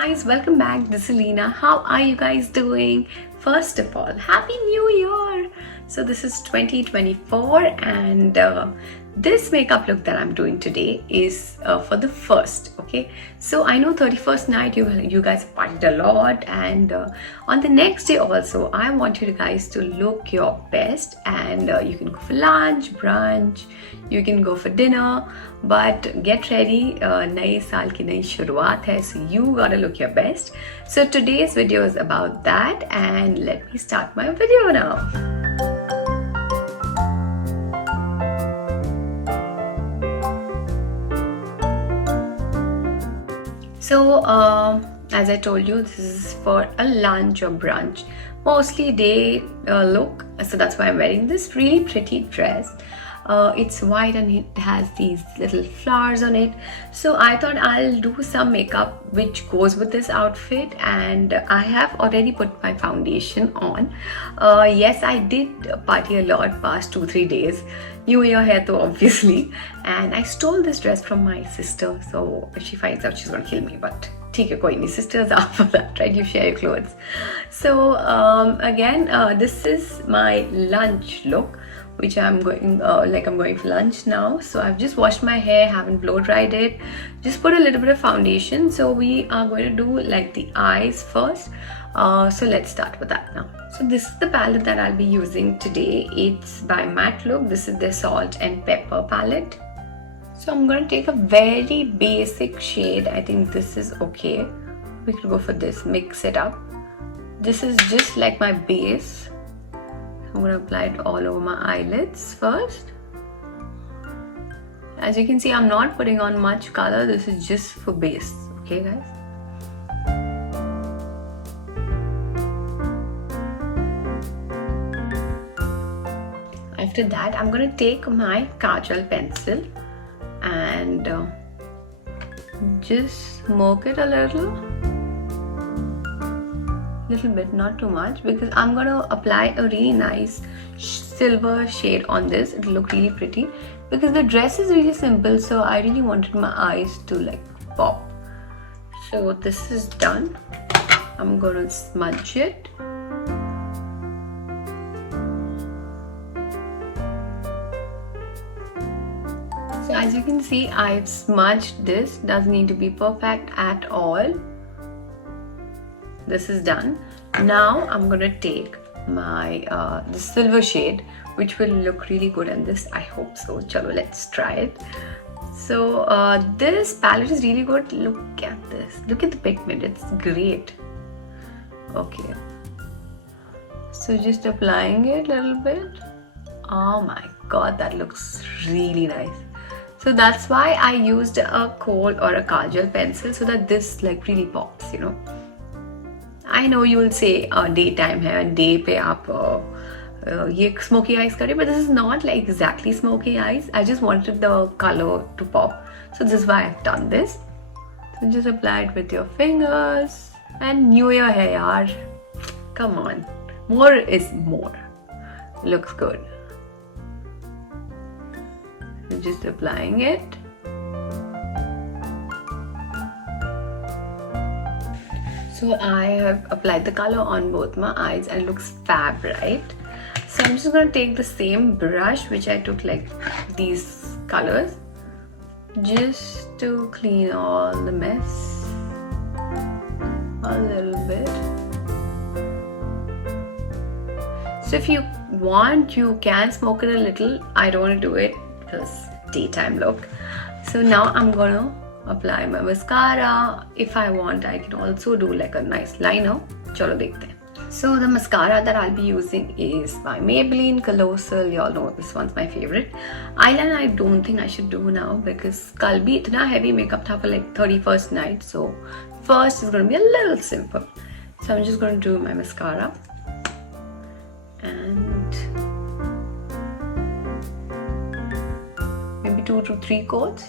guys, welcome back. This is Lena. How are you guys doing? First of all, Happy New Year! So this is 2024 and this makeup look that I'm doing today is for the first, okay? So I know 31st night you guys partied a lot, and on the next day also I want you guys to look your best, and you can go for lunch, brunch, you can go for dinner, but get ready. नए साल की नई शुरुआत है, so you gotta look your best. So today's video is about that, and let me start my video now. So as I told you, this is for a lunch or brunch, mostly day look. So that's why I'm wearing this really pretty dress. It's white and it has these little flowers on it. So I thought I'll do some makeup which goes with this outfit, and I have already put my foundation on. Yes, I did party a lot past 2-3 days. New Year hai to obviously, and I stole this dress from my sister. So if she finds out, she's gonna kill me, but theek hai, koi nahi, sisters are for that, right? You share your clothes. So again, this is my lunch look, which I'm going I'm going for lunch now. So I've just washed my hair, haven't blow dried it, just put a little bit of foundation. So we are going to do like the eyes first. So let's start with that now. So this is the palette that I'll be using today. It's by Matte Look. This is their Salt and Pepper palette. So I'm going to take a very basic shade. I think this is okay. We could go for this, mix it up. This is just like my base. I'm going to apply it all over my eyelids first. As you can see, I'm not putting on much color. This is just for base. Okay, guys? After that, I'm going to take my kajal pencil and just smoke it a little bit, not too much, because I'm going to apply a really nice silver shade on this. It'll look really pretty because the dress is really simple, so I really wanted my eyes to like pop. So this is done. I'm going to smudge it. So as you can see, I've smudged this. Doesn't need to be perfect at all. This is done. Now I'm gonna take my the silver shade, which will look really good in this. I hope so. Chalo, let's try it. So this palette is really good. Look at this. Look at the pigment. It's great. Okay. So just applying it a little bit. Oh my god, that looks really nice. So that's why I used a kohl or a kajal pencil, so that this like really pops, you know. I know you will say daytime hai and day pe aap ye smoky eyes kare, but this is not like exactly smoky eyes. I just wanted the color to pop, so this is why I've done this. So just apply it with your fingers. And New Year hai yaar, come on, more is more. Looks good. So just applying it. So I have applied the color on both my eyes and it looks fab, right? So I'm just going to take the same brush which I took like these colors, just to clean all the mess a little bit. So if you want, you can smoke it a little. I don't want to do it because daytime look. So now I'm going to apply my mascara. If I want, I can also do like a nice liner. Chalo dekhte hain. So the mascara that I'll be using is by Maybelline Colossal. You all know this one's my favorite. Eyeliner I don't think I should do now because kal bhi itna heavy makeup tha for like 31st night. So first is going to be a little simple. So I'm just going to do my mascara. And maybe 2 to 3 coats.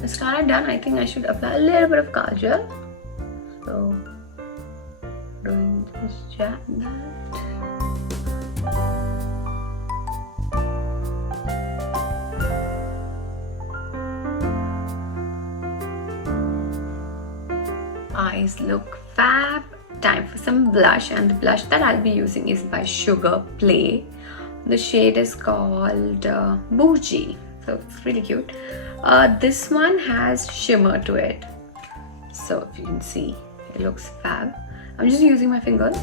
Mascara done. I think I should apply a little bit of kajal. So doing just that. Eyes look fab. Time for some blush, and the blush that I'll be using is by Sugar Play. The shade is called Bougie, so it's really cute. This one has shimmer to it, so if you can see, it looks fab. I'm just using my fingers.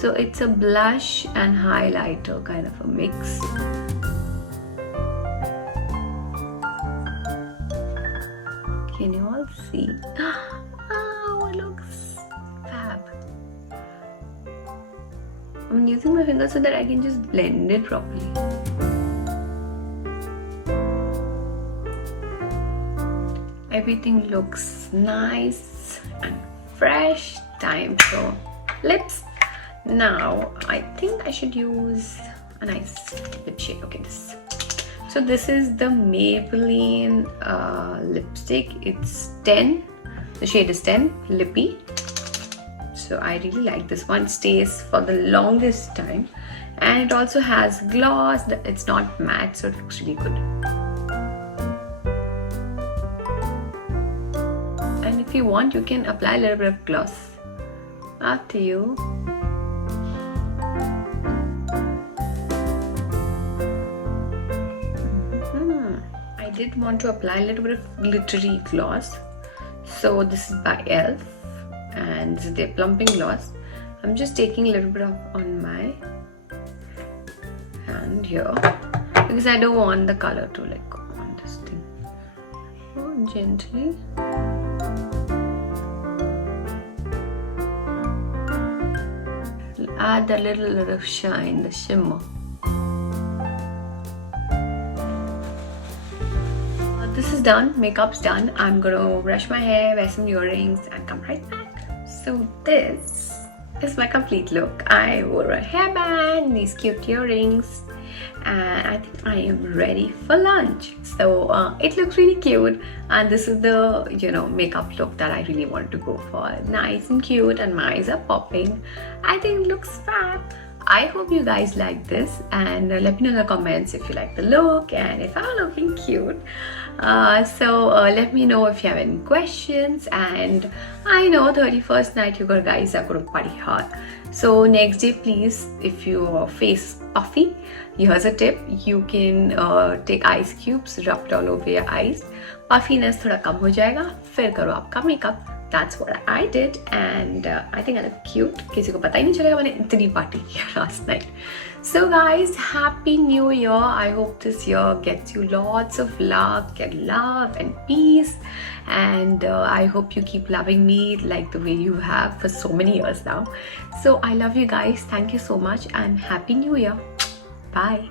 So it's a blush and highlighter kind of a mix. Can you all see? Oh, it looks fab. I'm using my fingers so that I can just blend it properly. Everything looks nice and fresh. Time for lips. Now, I think I should use a nice lip shade. Okay, this. So this is the Maybelline lipstick. It's 10. The shade is 10, Lippy. So I really like this one. It stays for the longest time, and it also has gloss. It's not matte, so it looks really good. And if you want, you can apply a little bit of gloss. Up to you. I did want to apply a little bit of glittery gloss. So this is by e.l.f. and this is their plumping gloss. I'm just taking a little bit of on my hand here because I don't want the color to like go on this thing. So gently. Add a little bit of shine, the shimmer. This is done, makeup's done. I'm gonna brush my hair, wear some earrings and come right back. So this is my complete look. I wore a hairband, these cute earrings, and I think I am ready for lunch. So it looks really cute, and this is the makeup look that I really wanted to go for. Nice and cute, and my eyes are popping. I think it looks fab. I hope you guys like this, and let me know in the comments if you like the look and if I'm looking cute. So let me know if you have any questions. And I know 31st night you guys are going to party hard. So next day, please, if your face is puffy, here's a tip. You can take ice cubes, rub it all over your eyes. Puffiness thoda kam ho jayega, fir karo aapka makeup. That's what I did, and I think I look cute. किसी को पता ही नहीं चलेगा मैंने इतनी party किया last night. So guys, happy new year. I hope this year gets you lots of luck and love and peace, and I hope you keep loving me like the way you have for so many years now. So I love you guys. Thank you so much, and happy new year. Bye.